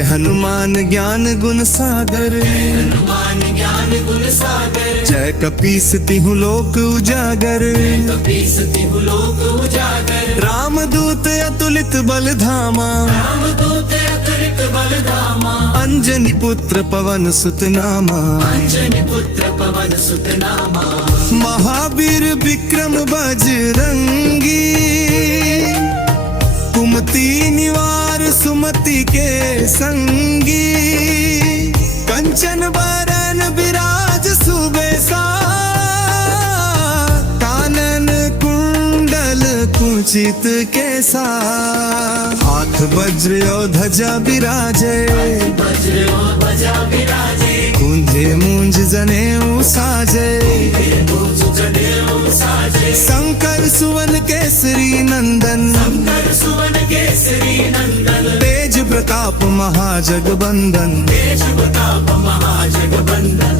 जय हनुमान ज्ञान गुण सागर, हनुमान ज्ञान गुण सागर। जय कपीस तिहु लोक उजागर, कपीस तिहु लोक उजागर। रामदूत अतुलित बल धामा, रामदूत अतुलित बल धामा। अंजनी पुत्र पवन सुत नामा, अंजनी पुत्र पवन सुत नामा। महावीर विक्रम बजरंगी, कुमति निवार सुमति के संगी। कंचन बरन विराज सुबेसा, कानन कुंडल कुंचित केसा। हाथ वज्र और ध्वजा विराजे, वज्र और ध्वजा विराजे। कुंजे मूंज जनेऊ साजे, मूंज जनेऊ साजे। शंकर सुवन केसरी नंदन, शंकर सुवन केसरी नंदन। तेज प्रताप महाजगबंदन, तेज प्रताप महाजगबंदन।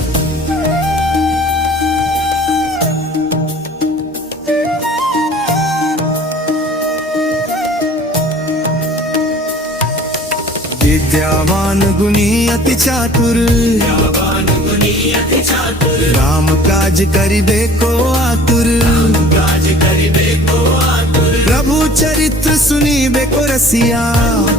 विद्यावान गुणी अति चातुर, विद्यावान गुणी अति चातुर। राम काज करिबे को आतुर। काज करिबे को आतुर। प्रभु चरित्र सुनिबे को रसिया,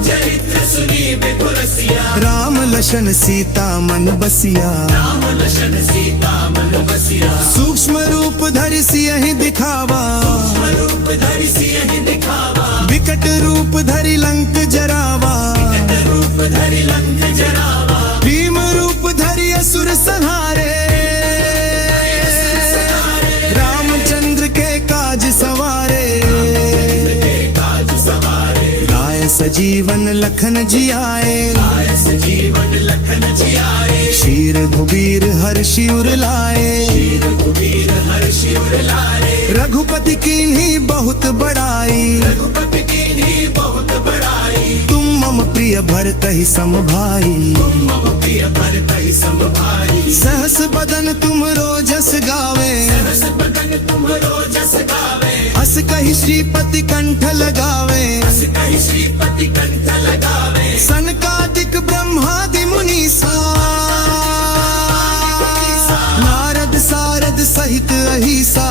चरित्र सुनिबे को रसिया। राम लखन सीता मन बसिया। राम लखन सीता मन बसिया। सूक्ष्म रूप धरि सियहि दिखावा, रूप धरि सियहि दिखावा। विकट रूप धरि लंक जरावा, रूप धरि लंक जरावा। भीम रूप धरि असुर संहारे, रामचंद्र के काज सवारे। काज सवारे। लाए सजीवन लखन जियाए, लाए सजीवन लखन जियाए। शीर घुबीर हर्षि उर लाए, शीर कुबीर हर्षि उर लाए। रघुपति कीन्ही बहुत बड़ाई, रघुपति कीन्ही बहुत बड़ाई। तुम मम प्रिय भरतहि सम भाई। तुम मम प्रिय भरतहि सम भाई। सहस बदन तुम रोजस गावे, सहस बदन तुमरो जस गावे। अस कहि श्रीपति कंठ लगावे। अस कहि श्रीपति कंठ लगावे। सनकादिक ब्रह्मादि मुनीसा, नारद सारद सहित अहिसा।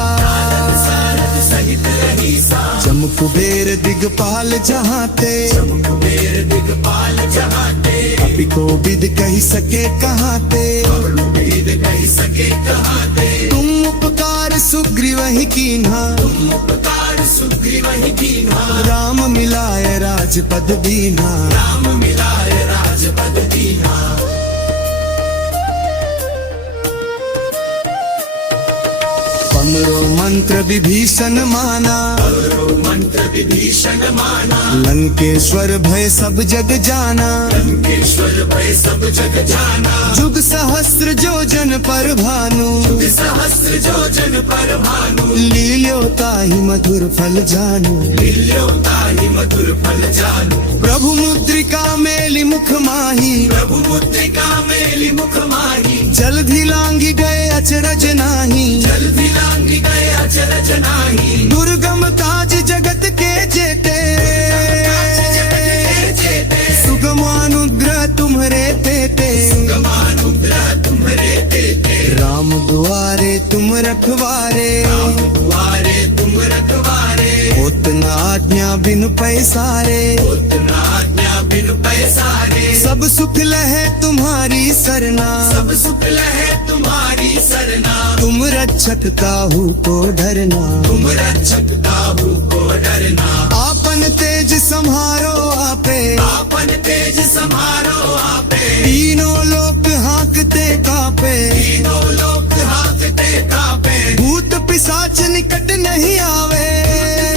सारद सहित अहिसा। जम कुबेर दिगपाल जहाते, कुबेर दिगपाल जहाते। कपि कोविद कहि सके कहाते। वेद कहि सके कहाते। तुम उपकार सुग्रीवहि कीन्हा, तुम उपकार सुग्रीवहि कीन्हा। राम मिलाए राजपद दीन्हा। राम मिलाए राजपद दीन्हा। पमरो मंत्र विभीषण माना, मंत्र विभीषण माना। लंकेश्वर भय सब जग जाना। लंकेश्वर भय सब जग जाना। जुग सहस्त्र जो जन पर भानु, सहस्त्र जो जन पर भानु। लील्यो ताहि मधुर फल जानू। लील्यो ताहि मधुर फल जानू। प्रभु मुद्रिका मेलि मुख माही, प्रभु मुद्रिका मेलि मुख माही। जलधि लांघि गए अचरज नाही। जल्दी लांघि गए अचरज नाही। दुर्गम काज जगत के जेते, सुगम अनुग्रह तुम्हरे तेते। गमानुग्रह तुम्हारे तेते। राम दुआरे तुम रखवारे, द्वारे तुम रखवारे। होत न आज्ञा बिनु पैसारे। उतना आज्ञा बिनु पैसारे। सब सुख लहे तुम्हारी सरना, सब सुख लहे तुम्हारी सरना। तुम रक्षक काहू को डरना। तुम रक्षक काहू को डरना। आपन तेज सम्हारो आपे, आपन तेज समारो आपे। तीनों लोक हांकते कापे। तीनों लोक हांकते कापे। भूत पिशाच निकट नहीं आवे,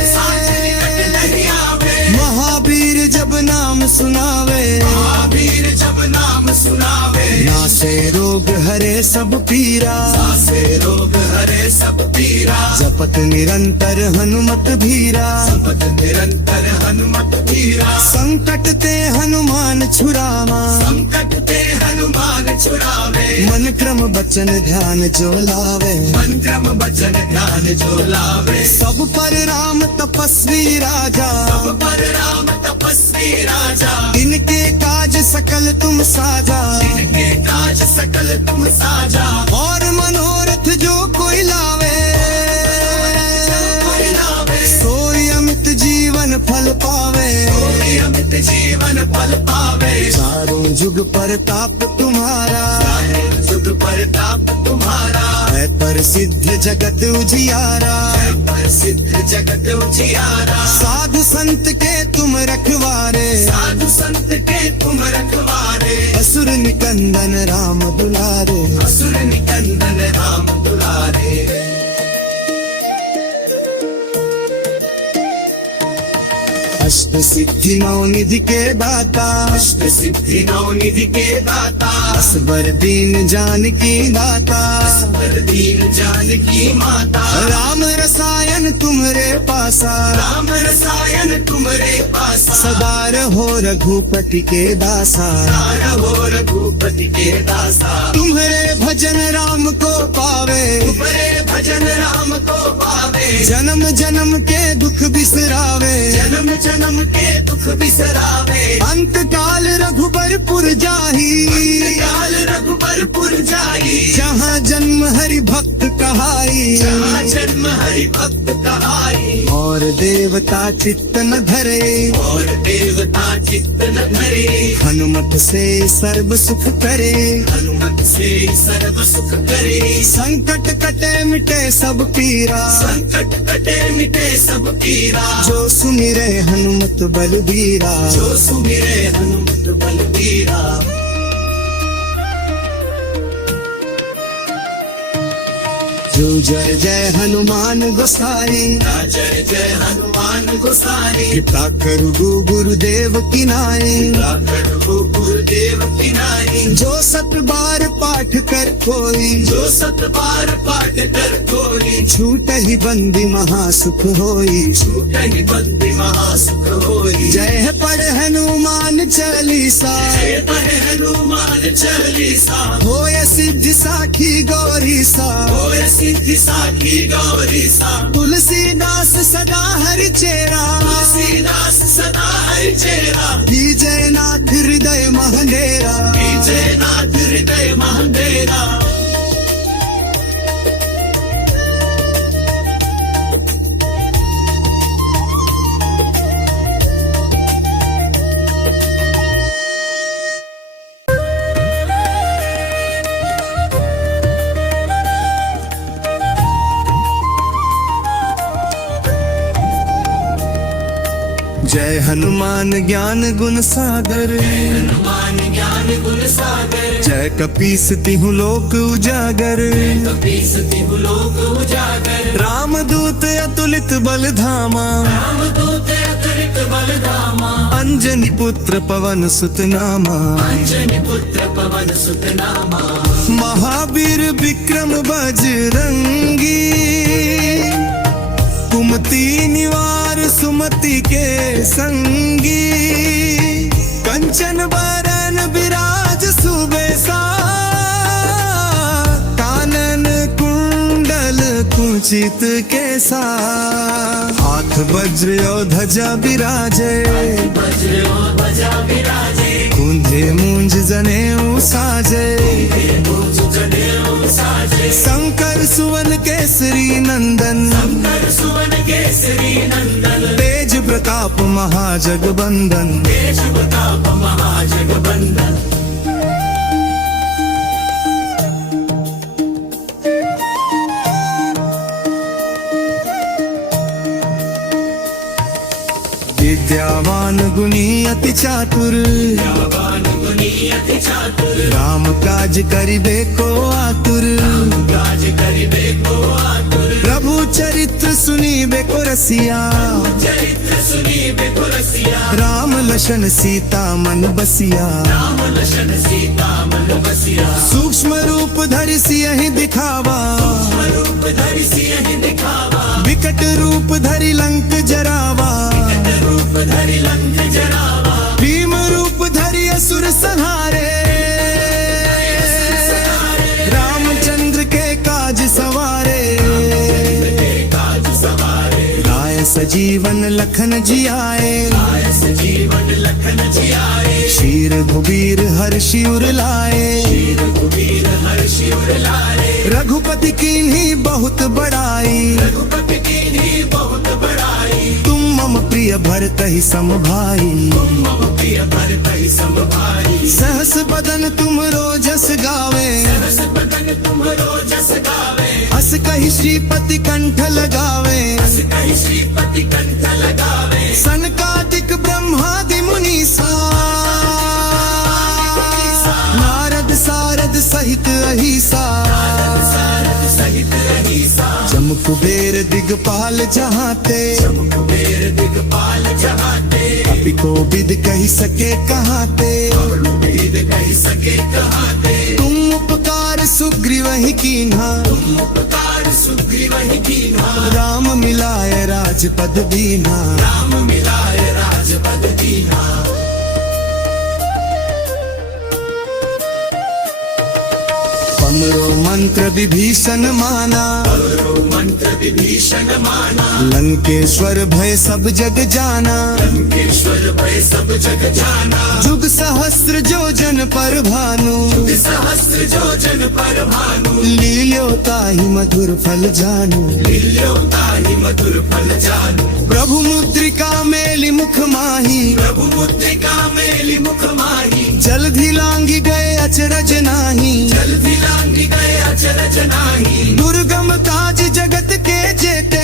साच निकट नहीं आवे। महावीर जब नाम सुनावे। महावीर जब नाम सुनावे। नासे रोग हरे सब पीरा, नासे रोग हरे सब पीरा। जपत निरंतर हनुमत भीरा, जपत निरंतर हनुमत भीरा। संकट ते हनुमान छुरावा, संकट ते हनुमान छुड़ावे। मन क्रम बचन ध्यान जो लावे। मन क्रम वचन ध्यान जो लावे। सब पर राम तपस्वी राजा, सब पर राम तपस्वी राजा। इनके काज सकल तुम साजा, इनके काज सकल तुम साजा। और मनोरथ जो कोई लावे, कोई लावे। सोई अमित जीवन फल पावे। कोई अमित जीवन फल पावे। चारों जुग परताप तुम्हारा, जुग परताप तुम्हारा। है प्रसिद्ध जगत उजियारा। प्रसिद्ध जगत उजियारा। साधु संत के तुम रखवारे, साधु संत के तुम रखवारे। असुर निकंदन राम दुलारे। असुर निकंदन राम दुलारे। अष्ट सिद्धि नौ निधि के दाता, अष्ट सिद्धि नौ निधि के दाता। असबर दीन जानकी दाता। असबर दीन जानकी माता। राम रसायन तुम्हरे पासा, राम रसायन तुम्हारे पास। सदा रहो रघुपति के दासा। सदा हो रघुपति के दासा। तुम्हरे भजन राम को पावे, तुम्हारे भजन राम को पावे। जन्म जन्म के दुख बिसरावे। जन्म जन्म के दुख बिसरावे। अंत काल रघुबरपुर जाही, काल रघुबरपुर जाई। जहाँ जन्म हरि भक्त कहाई। जहाँ जन्म हरि भक्त कहाई। और देवता चित्त न धरे, और देवता चित्त न धरे। हनुमत से सर्व सुख करे। हनुमत से सर्व सुख करे। संकट कटे मिटे सब पीरा, संकट कटे मिटे सब पीरा। जो सुमिरे हनुमत बलबीरा। जो सुमिरे हनुमत बलबीरा। जो जय जय हनुमान गोसाई, जय जय हनुमान गोसाई। कृपा करु गुरुदेव की नाई। गुरुदेव की नाई। जो सत बार पाठ कर कोई, जो सत बार पाठ कर कोई। छूट ही बंदी महासुख होई। छूट ही बंदी महासुख होई। जय पढ़ हनुमान चालीसा, जय पर हनुमान चालीसा। होय सिद्धि साखी गौरी सा। होय सिद्धि साखी गौरी सा। तुलसीदास सदा हरि चेरा, तुलसीदास सदा हरि चेरा। विजय नाथ हृदय महंडेरा। विजय नाथ हृदय महंडेरा। जय हनुमान ज्ञान गुण सागर, हनुमान ज्ञान गुण सागर। जय कपीस तिहु लोक उजागर। कपीस तिहु लोक उजागर। राम दूत अतुलित बल धामा, राम दूत अतुलित बल धामा। अंजनी पुत्र पवन सुत नामा। अंजनी पुत्र पवन सुत नामा। महावीर विक्रम बजरंगी, कुमति निवार सुमति के संगी। कंचन बरन विराज सुबेसा, कानन कुंडल कुंचित केसा। हाथ वज्र और ध्वजा विराजे, वज्र और ध्वजा विराजे। कुंधे मूंज जनेऊ साजे। मूंज जनेऊ साजे। शंकर सुवन केसरी नंदन, शंकर सुवन केसरी नंदन। तेज प्रताप महाजगबंदन। तेज प्रताप महाजगबंदन। विद्यावान गुणी अति चातुर, विद्यावान गुणी अति चातुर। राम काज करिबे को आतुर। काज करिबे को आतुर। प्रभु चरित्र सुनिबे को रसिया, चरित्र सुनी बेखुरसिया राम लशन सीता मन बसिया राम लशन सीता मन बसिया सूक्ष्म रूप धरि सियहि दिखावा रूप धरि सियहि दिखावा विकट रूप धरि लंक जरावा रूप धरि लंक जरावा भीम रूप धरि असुर संहारे रामचंद्र के काज सवारे काज सवारे लाए सजीवन लखन जियाए आय सजीवन लखन जियाए शीर भुबीर हर्षि उर लाए वीर कुबीर हर्षि उर लाए रघुपति कीन्ही बहुत बड़ाई रघुपति कीन्ही बहुत बड़ाई तुम मम प्रिय भरतहि सम भाई मम प्रिय भरतहि सम भाई सहस बदन तुम रोजस गावे रस बदन तुम्हरो जस गावे हस कहि श्रीपति कंठ लगावे हस कहि श्रीपति कंठ लगावे सनकादिक ब्रह्मादि मुनीसा नारद सारद सहित अहिसा सारद सहित अहिसा जम कुबेर दिगपाल जहाते कुबेर दिगपाल जहाते कपि को विद कही सके कहाते वेद कहि सके कहाते तुम उपकार सुग्रीव ही कीन्हा तुम उपकार सुग्रीव ही कीन्हा राम मिलाय राजपद दीन्हा राम मिलाए राजपद दीन्हा पमरो मंत्र विभीषण माना करो मंत्र विभीषण माना लंकेश्वर भय सब जग जाना लंकेश्वर भय सब जग जाना जुग सहस्त्र जो जन पर भानु सहस्त्र जो जन पर भानु लील्यो ताहि मधुर फल जानु लील्यो ताहि मधुर फल जानु प्रभु मुद्रिका मेलि मुख माही प्रभु मुद्रिका मेलि मुख माही जलधि लांघि गए अचरज नाही जल्दी लांघि गए अचरज नाही दुर्गम काज जगत के जेते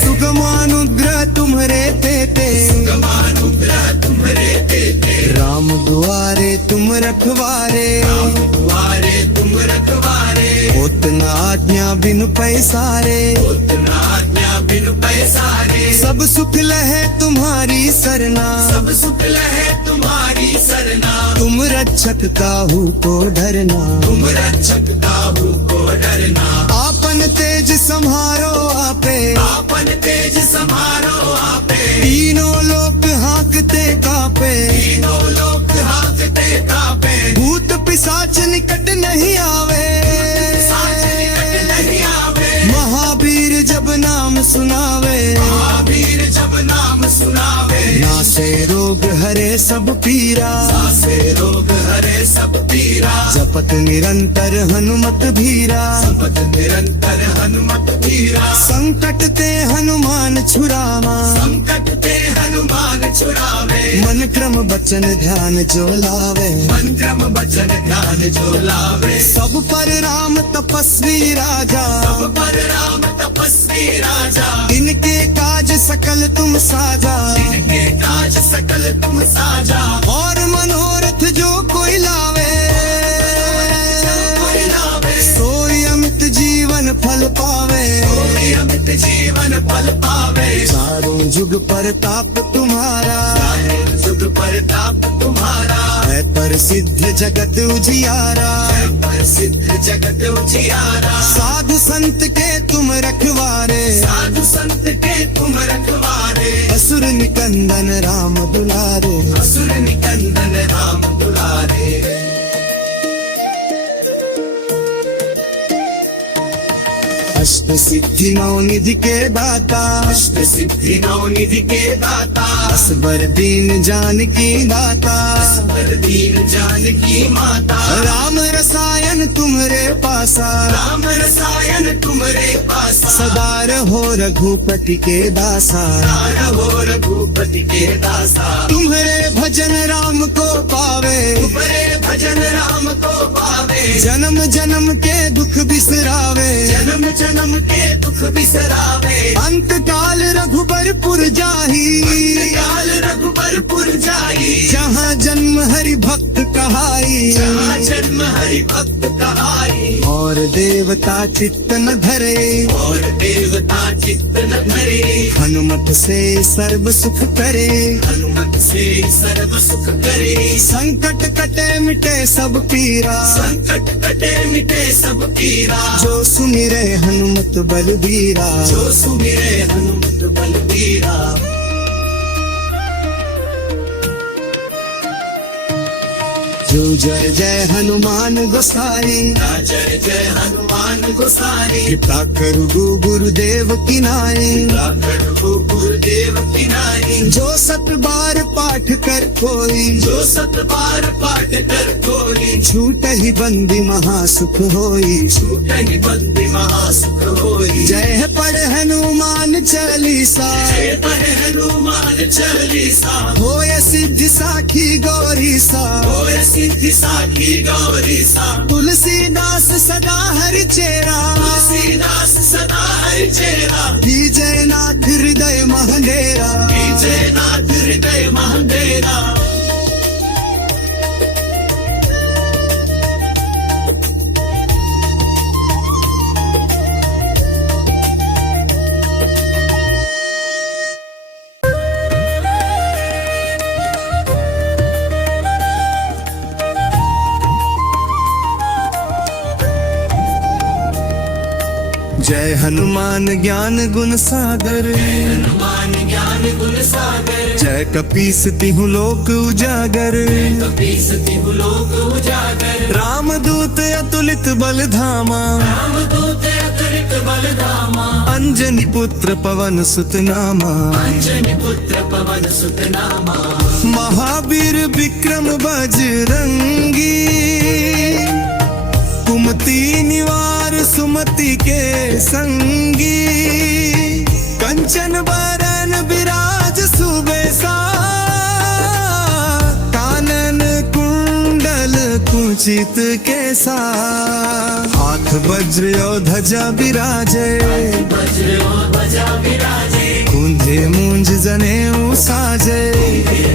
सुगमानुग्रह तुम्हरे तेते गमानुग्रह तुम्हारे देते राम दुआरे तुम रखवारे द्वारे तुम रखवारे उतना आज्ञा बिनु पैसारे उतना आज्ञा बिनु पैसारे सब सुख लहे तुम्हारी सरना सब सुख लहे तुम्हारी सरना तुम रक्षक काहू को डरना तुम रक्षक काहू को डरना आपन तेज संहारो आपे आपन तेज समारो आपे तीनों लोक हाकते कापे तीनों लोक हाथते कापे भूत पिशाच निकट नहीं आवे साच निकट नहीं आवे महावीर जब नाम सुनावे महावीर जब नाम सुनावे नासे रोग हरे सब पीरा से रोग हरे सब पीरा जपत निरंतर हनुमत भीरा पद निरंतर हनुमत पीरा संकट ते हनुमान छुरावा संकट ते हनुमान छुड़ावे मन क्रम बचन ध्यान जो लावे मन क्रम वचन ध्यान जो लावे सब पर राम तपस्वी राजा सब पर राम तपस्वी राजा इनके काज सकल तुम साजा के काज सकल तुम साजा और मनोरथ जो कोई लावे कोई लावे सोई अमित जीवन फल पावे कोई अमित जीवन फल पावे चारों जुग परताप तुम्हारा सुख प्रताप तुम्हारा है प्रसिद्ध जगत उजियारा प्रसिद्ध जगत उजियारा साधु संत के तुम रखवारे साधु संत के तुम रखवारे असुर निकंदन राम दुलारे असुर निकंदन राम दुलारे अष्ट सिद्धि नौ निधि के दाता अष्ट सिद्धि नौ निधि के दाता असबर दीन जानकी दाता पर दीन जानकी माता राम रसायन तुम्हरे पासा राम रसायन तुम्हारे पास सदा रहो रघुपति के दासा हो रघुपति के दासा तुम्हारे भजन राम को पावे तुम्हारे भजन राम को पावे जन्म जन्म के दुख बिसरावे, जन्म जन्म के दुख बिसरावे, अंत काल रघुबरपुर जाही, काल रघुबरपुर जाई, जहाँ जन्म हरि भक्त कहाई, जहाँ जन्म हरि भक्त कहाई, और देवता चित्त न धरे, और देवता चित्त न धरे, हनुमत से सर्व सुख करे, हनुमत से सर्व सुख करे, संकट कटे मिटे सब पीरा, संकट कटे मिटे सब पीरा, जो सुमिरे हनुमत बलबीरा, जो सुमिरे हनुमत बलबीरा। जो जय जय हनुमान गोसाई, जय जय हनुमान गोसाई, कृपा करु गुरुदेव की नाई, गुरुदेव की नाई, जो सत बार पाठ कर कोई, जो सत बार पाठ कर कोई, छूट ही बंदी महासुख होई, छूटहि बंदी महासुख होई, जय पढ़ हनुमान चालीसा, जय पढ़ हनुमान चालीसा, होय सिद्धि साखी गौरी सा, होय सिद्धि साखी गौरी सा, तुलसीदास सदा हरि चेरा, तुलसीदास सदा हरि चेरा, जय नाथ हृदय महंदेरा, जय नाथ हृदय महंदेरा। जय हनुमान ज्ञान गुण सागर, हनुमान ज्ञान गुण सागर, जय कपीस तिहु लोक उजागर, कपीस तिहु लोक उजागर, रामदूत अतुलित बल धामा, रामदूत अतुलित बल धामा, अंजनी पुत्र पवन सुत नामा, अंजनी पुत्र पवन सुत नामा, महावीर विक्रम बजरंगी, कुमति निवार सुमति के संगी, कंचन बरन विराज सुबेसा, कानन कुंडल कुचित केसा, हाथ वज्र और ध्वजा विराजे, वज्र और ध्वजा विराजे, कुंधे मूंज जनेऊ साजे,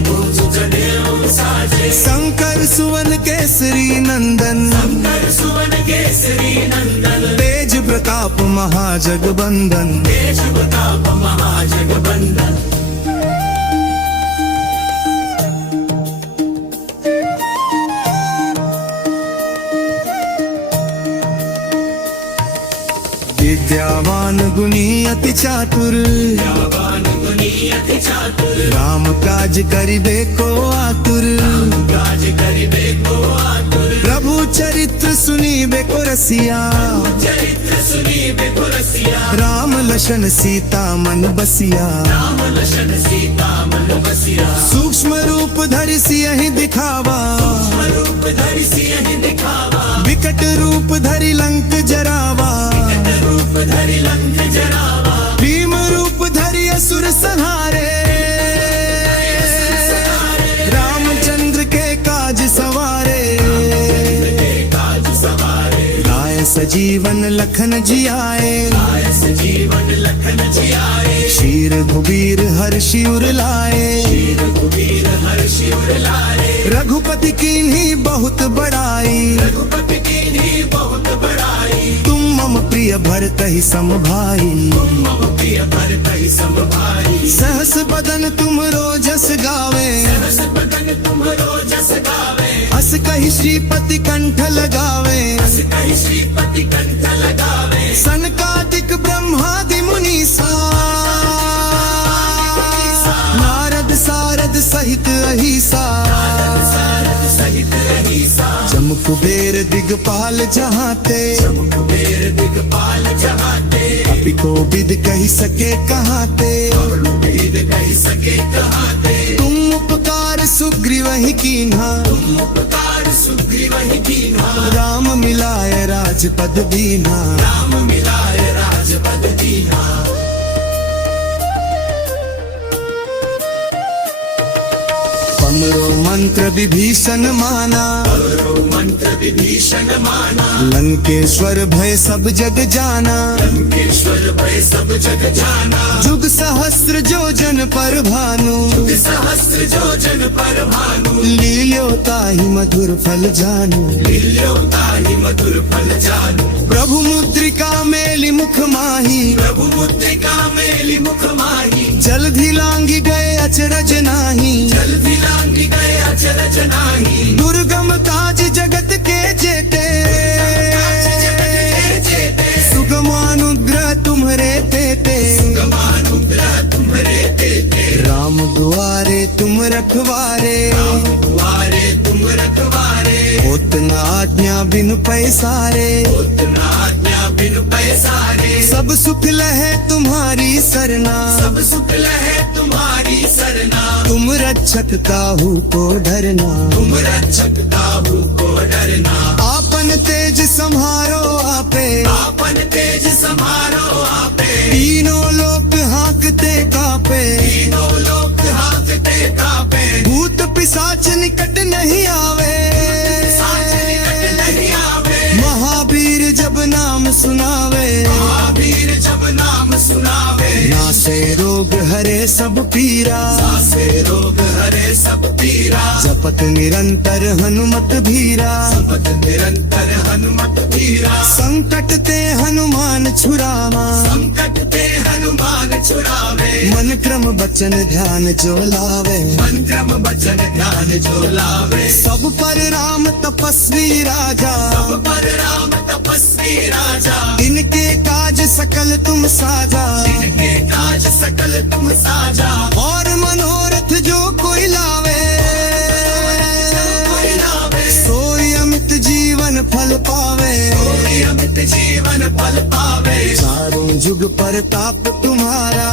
मूंज जनेऊ साजे, शंकर सुवन केसरी नंदन, शंकर सुवन केसरी नंदन, तेज प्रताप महाजगबंदन, तेज प्रताप महाजगबंदन। विद्यावान गुणी अति चातुर, विद्यावान गुणी अति चातुर, राम काज करिबे को आतुर, काज करिबे को आतुर, प्रभु चरित्र सुनीबे को रसिया, चरित्र सुनीबे को रसिया, राम लशन सीता मन बसिया, राम लशन सीता मन बसिया, सूक्ष्म रूप धरि सियहि दिखावा, रूप धरि सियहि दिखावा, विकट रूप धरि लंक जरावा, रूप धरि लंक जरावा, भीम रूप धरि असुर संहारे, रामचंद्र के काज सवारे, काज सवारे, लाए सजीवन लखन जियाए, लाए सजीवन लखन जियाए, शीर घुबीर हर्षि उर लाए, रघुवीर हर्षि उर लाए, रघुपति कीन्ही बहुत बड़ाई, रघुपति कीन्ही बहुत बड़ाई, तुम मम प्रिय भरतहि सम भाई, मम प्रिय भरतहि सम भाई, सहस बदन तुम रोजस गावे, सहस बदन तुम्हरो जस गावे, हस कहि श्रीपति कंठ लगावे, हस कहि श्रीपति कंठ लगावे, सनकादिक ब्रह्मादि मुनीसा, नारद सारद सहित अहिसा, सारद सहित अहिसा, जम कुबेर दिगपाल जहाते, कुबेर दिगपाल जहाते, कपि कोविद कहि सके कहाते, वेद कहि सके कहाते, तुम उपकार सुग्रीवहि कीन्हा, तुम उपकार सुग्रीवहि कीन्हा, राम मिलाय राजपद दीन्हा, राम मिलाय राजपद दीन्हा। हमरो मंत्र विभीषण माना, हमरो मंत्र विभीषण माना, लंकेश्वर भय सब जग जाना। लंकेश्वर भय सब जग जाना, जुग सहस्र जोजन पर भानु, युग सहस्र जोजन पर भानु, लील्यो ताहि मधुर फल जानू। लील्यो ताहि मधुर फल जानू। प्रभु मुद्रिका मेलि मुख माही, प्रभु मुद्रिका मेलि मुख माही, जलधि लांघि गए अचरज नाही। जल लांघि गए अचरज नाही। दुर्गम काज जगत के जेते, सुगमानुग्रह तुम्हरे तेते। गमानुग्रह तुम्हारे देते, राम दुआरे तुम रखवारे, द्वारे तुम रखवारे, होत न आज्ञा बिनु पैसारे। उतना आज्ञा बिनु पैसारे, सब सुख लहे तुम्हारी सरना, सब सुख लहे तुम्हारी सरना। तुम रक्षक काहू को डरना। तुम रक्षक काहू को डरना। आपन तेज सम्हारो आपे, आपन तेज समारो आपे, तीनों लोक हाँकते कापे। तीनों लोक हाथते कापे, भूत पिशाच निकट नहीं आवे, साथ निकट नहीं आवे। महावीर जब नाम सुनावे। महावीर जब नाम सुनावे, नासे रोग हरे सब पीरा, से रोग हरे सब पीरा। जपत निरंतर हनुमत भीरा। पद निरंतर हनुमत धीरा, संकट ते हनुमान छुरावा, संकट ते हनुमान छुड़ावे। मन क्रम बचन ध्यान जो लावे। मन क्रम वचन ध्यान जो लावे, सब पर राम तपस्वी राजा, सब पर राम तपस्वी राजा। इनके काज सकल तुम साजा। इनके काज सकल तुम साजा, और मनोरथ जो कोई लावे, कोई लावे। सोई अमित जीवन फल पावे। कोई अमित जीवन फल पावे, चारों जुग परताप तुम्हारा,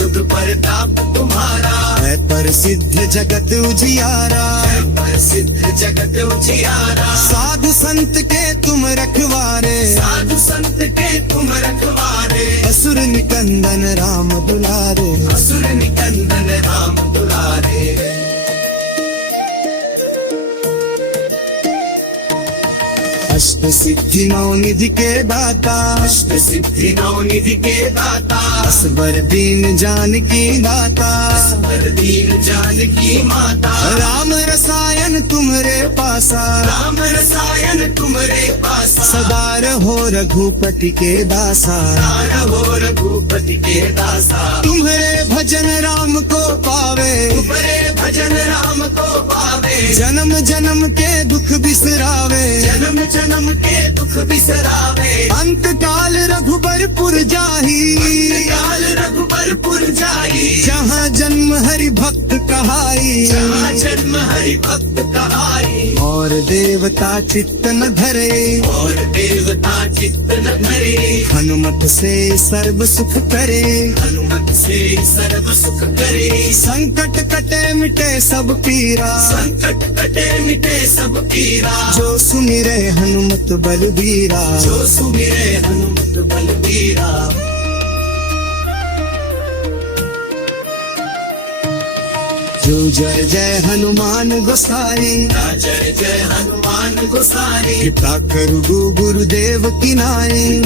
युग परताप तुम्हारा। है प्रसिद्ध जगत उजियारा। प्रसिद्ध जगत उजियारा, साधु संत के तुम रखवारे, साधु संत के तुम रखवारे। असुर निकंदन राम दुलारे। असुर निकंदन राम दुलारे। अष्ट सिद्धि नौ निधि के दाता, अष्ट सिद्धि नौ निधि के दाता, असबर दीन जानकी दाता। असबर दीन जानकी माता। राम रसायन तुम्हरे पासा, राम रसायन तुम्हारे पास। सदा रहो रघुपति के दासा। सदा हो रघुपति के दासा, तुम्हरे भजन राम को पावे, तुम्हारे भजन राम को पावे। जन्म जन्म के दुख बिसरावे। जन्म जन्म के दुख बिसरावे, अंत काल रघुबरपुर जाही, काल रघुबरपुर जाई। जहाँ जन्म हरि भक्त कहाई। जहाँ जन्म हरि भक्त कहाई, और देवता चित्त न धरे, और देवता चित्त न धरे। हनुमत से सर्व सुख करे। हनुमत से सर्व सुख करे, संकट कटे मिटे सब पीरा, संकट कटे मिटे सब पीरा। जो सुमिरे हनुमत बलबीरा। जो सुमिरे हनुमत बलबीरा। जो जय जय हनुमान गोसाई, जय जय हनुमान गोसाई। कृपा करु गुरुदेव की नाई।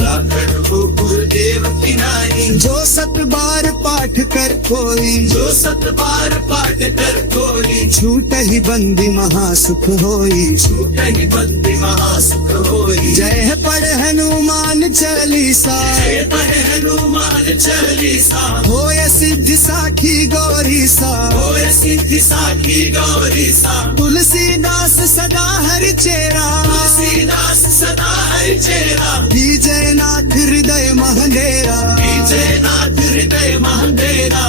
गुरुदेव की नाई, जो सत बार पाठ कर कोई, जो सत बार पाठ कर कोई। छूट ही बंदी महासुख होई। छूट ही बंदी महासुख होई। जय पढ़ हनुमान चालीसा, जय पढ़ हनुमान चालीसा। होय सिद्धि साखी गौरी सा। होय सिद्धि साखी गौरी सा। तुलसीदास सदा हरि चेरा, तुलसीदास सदा हरि चेरा। विजयनाथ हृदय महंडेरा। विजयनाथ हृदय महंडेरा।